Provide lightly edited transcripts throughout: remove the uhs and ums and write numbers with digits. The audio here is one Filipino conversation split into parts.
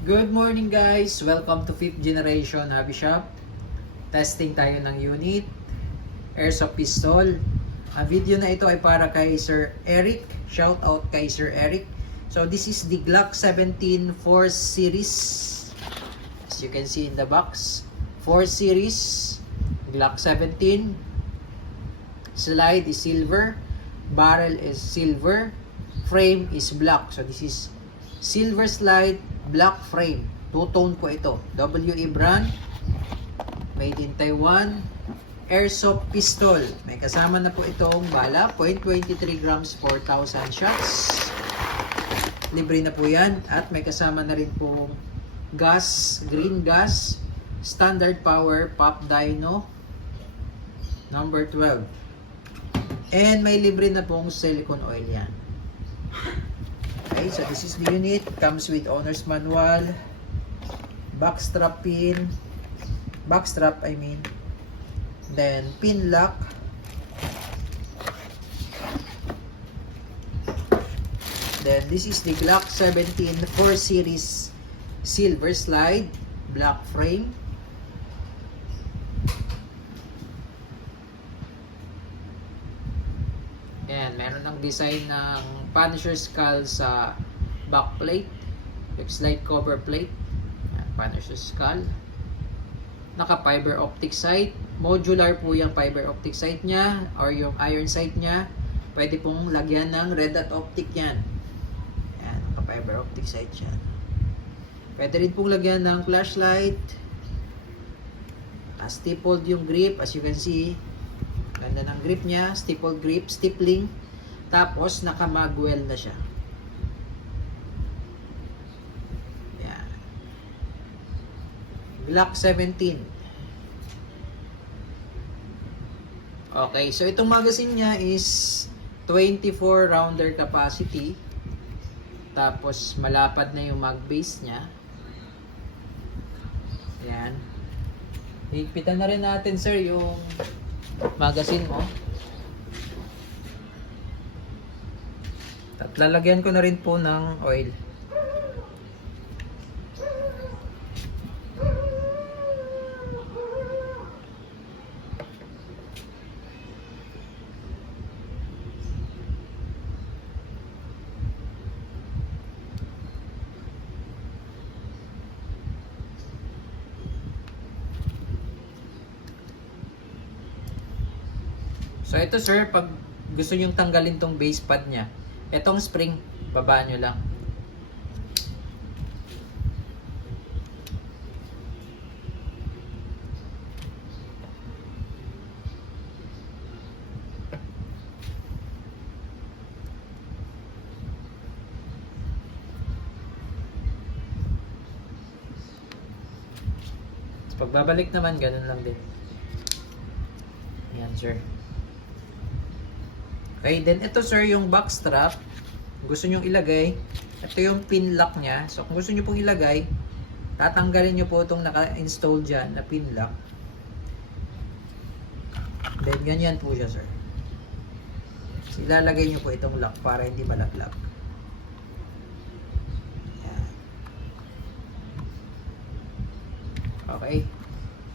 Good morning guys! Welcome to 5th Generation Hobby Shop. Testing tayo ng unit, Airsoft Pistol. Ang video na ito ay para kay Sir Eric. Shout out kay Sir Eric. So this is the Glock 17 4 Series. As you can see in the box, 4 Series, Glock 17. Slide is silver, barrel is silver, frame is black. So this is silver slide, black frame. Two-tone po ito. WE brand. Made in Taiwan. Airsoft pistol. May kasama na po itong bala. 0.23 grams, 4,000 shots. Libre na po yan. At may kasama na rin pong gas, green gas, standard power, pop dyno, number 12. And may libre na pong silicone oil yan. Okay, so this is the unit. Comes with owner's manual, backstrap pin, then pin lock, then this is the Glock 17 4 Series silver slide, black frame. Ayan, meron ng design ng Punisher skull sa backplate, slide cover plate. Ayan, Punisher skull. Naka fiber optic sight. Modular po yung fiber optic sight niya or yung iron sight niya. Pwede pong lagyan ng red dot optic yan. Ayan, naka fiber optic sight yan. Pwede rin pong lagyan ng flashlight. Stippled yung grip, as you can see. Ganda ng grip niya, stippled grip, stippling. Tapos naka-magwell na siya. Yan. Glock 17. Okay, so itong magazine niya is 24 rounder capacity. Tapos malapad na yung mag base niya. Yan. Higpitan na rin natin, sir, yung magazine mo. At lalagyan ko na rin po ng oil. So ito, sir, pag gusto nyong tanggalin tong base pad niya, etong spring, baba nyo lang. Pagbabalik naman, ganun lang din. Yan, sir. Okay, then ito, sir, yung back strap. Gusto nyong ilagay. Ito yung pin lock niya. So kung gusto nyo pong ilagay, tatanggalin nyo po itong naka-install dyan na pin lock. Then ganyan po siya, sir. So, ilalagay nyo po itong lock para hindi malaglag. Yan. Okay.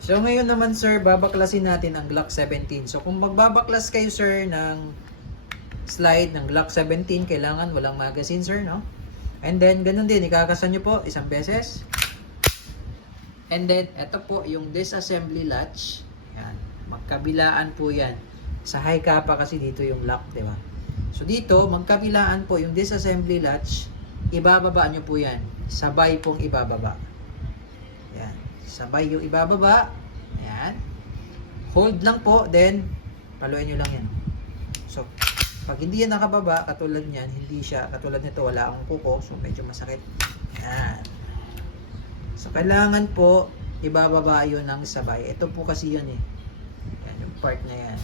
So ngayon naman, sir, babaklasin natin ang Glock 17. So kung magbabaklas kayo, sir, ng slide ng Glock 17, kailangan walang magazine, sir, no? And then ganun din, ikakasan nyo po isang beses. And then ito po yung disassembly latch. Yan, magkabilaan po yan. Sa high kappa kasi dito yung lock, di ba? So dito, magkabilaan po yung disassembly latch. Ibababa nyo po yan. Sabay pong ibababa. Yan, sabay yung ibababa. Yan. Hold lang po, then paluin nyo lang yan. So pag hindi yan nakababa, katulad niyan, hindi siya, katulad nito, wala akong kuko, so medyo masakit. Yan. So, kailangan po, ibababa yun ng sabay. Ito po kasi yun eh. Yan, yung part na yan.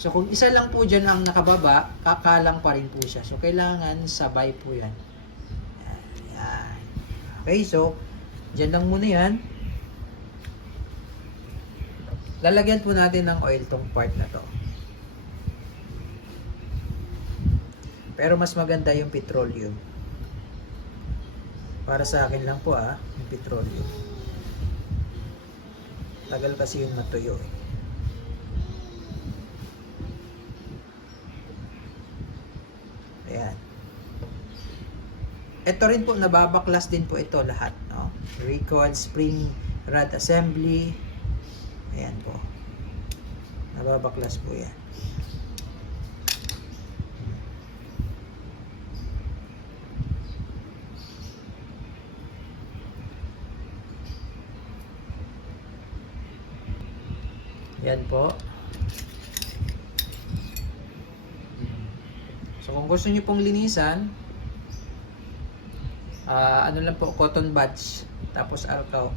So, kung isa lang po dyan ang nakababa, kakalang pa rin po siya. So, kailangan sabay po yan. Yan. Yan. Okay, so, dyan lang muna yan. Lalagyan po natin ng oil tong part na to. Pero mas maganda yung petroleum. Para sa akin lang po yung petrolyo. Tagal kasi yung matuyo eh. Ayan. Ito rin po, nababaklas din po ito lahat, no? Recoil, spring, rod assembly. Ayan po. Nababaklas po yan. Yan po. So kung gusto niyo pong linisan, ano lang po, cotton buds, tapos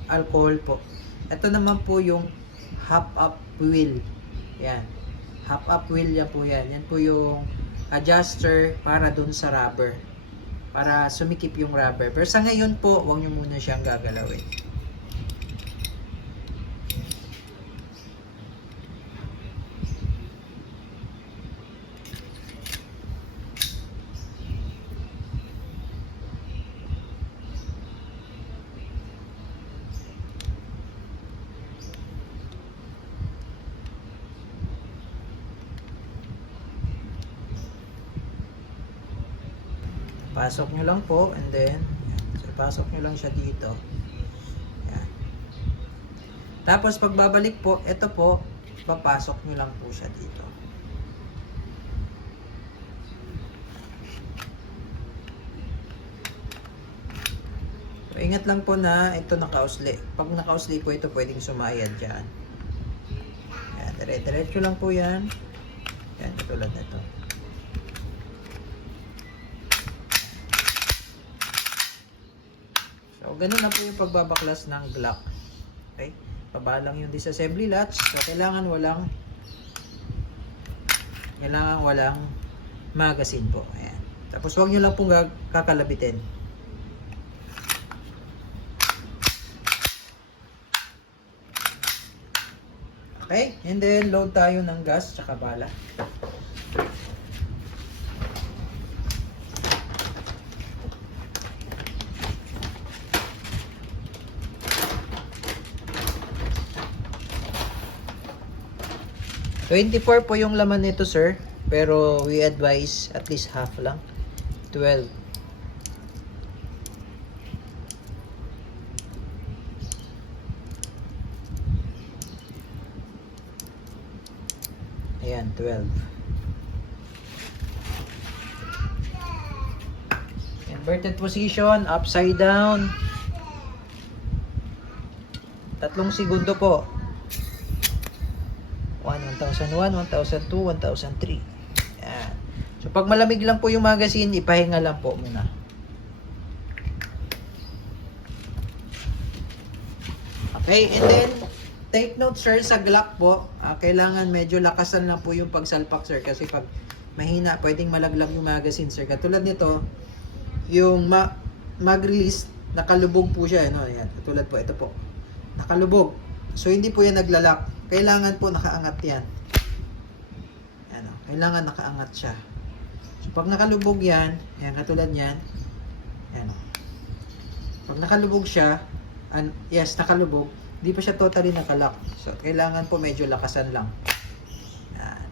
alcohol po. Ito naman po yung half up wheel. Yan. Half up wheel yan po yan. Yan po yung adjuster para dun sa rubber. Para sumikip yung rubber. Pero sa ngayon po, huwag niyo muna siyang gagalawin. Pasok nyo lang po, and then so pasok nyo lang siya dito. Yan. Tapos pagbabalik po, ito po, papasok nyo lang po siya dito. So, ingat lang po na ito nakausli. Pag nakausli po ito, pwedeng sumayad dyan. Yan, dire-diretso lang po yan. Yan, katulad nito. So, ganun lang po yung pagbabaklas ng Glock. Okay? Baba lang yung disassembly latch. So, kailangan walang magazine po. Ayan. Tapos, huwag nyo lang pong kakalabitin. Okay? And then, load tayo ng gas tsaka bala. $24 po yung laman nito, sir. Pero we advise at least half lang. 12. Ayan, 12. Inverted position, upside down. 3 segundo po. 1001, 1002, 1003. Yan. So, pag malamig lang po yung magazine, ipahinga lang po muna. Okay, and then, take note, sir, sa Glock po, kailangan medyo lakasan lang po yung pagsalpak, sir. Kasi pag mahina, pwedeng malaglag yung magazine, sir. Katulad nito, yung mag-release, nakalubog po siya. Ano? Yan. Katulad po, ito po. Nakalubog. So, hindi po yan naglalak. Kailangan po nakaangat yan. Ano, kailangan nakaangat siya. So, pag nakalubog yan, yan, katulad yan, yan. Pag nakalubog siya, yes, nakalubog, hindi pa siya totally nakalock. So, kailangan po medyo lakasan lang. Yan.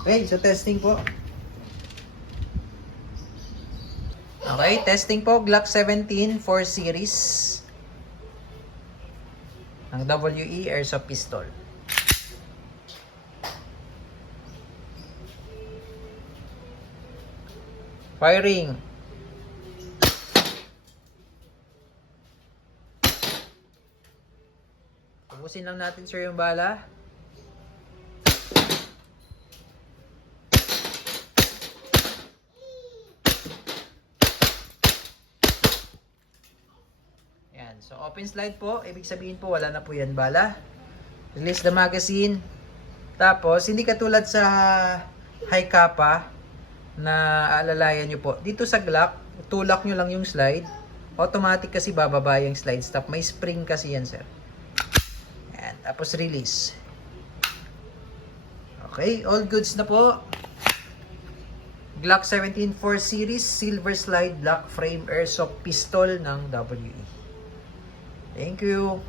Okay, so testing po. Okay, testing po, Glock 17 4 series. Ang WE Airsoft Pistol. Firing. Ubusin lang natin, sir, yung bala. Yan. So, open slide po. Ibig sabihin po, wala na po yan bala. Release the magazine. Tapos, hindi katulad sa high kappa na alalayan nyo po. Dito sa Glock, tulak nyo lang yung slide. Automatic kasi bababa yung slide stop. May spring kasi yan, sir. Yan. Tapos, release. Okay, all goods na po. Glock 17 4 Series Silver Slide Black Frame Airsoft Pistol ng WE. Thank you!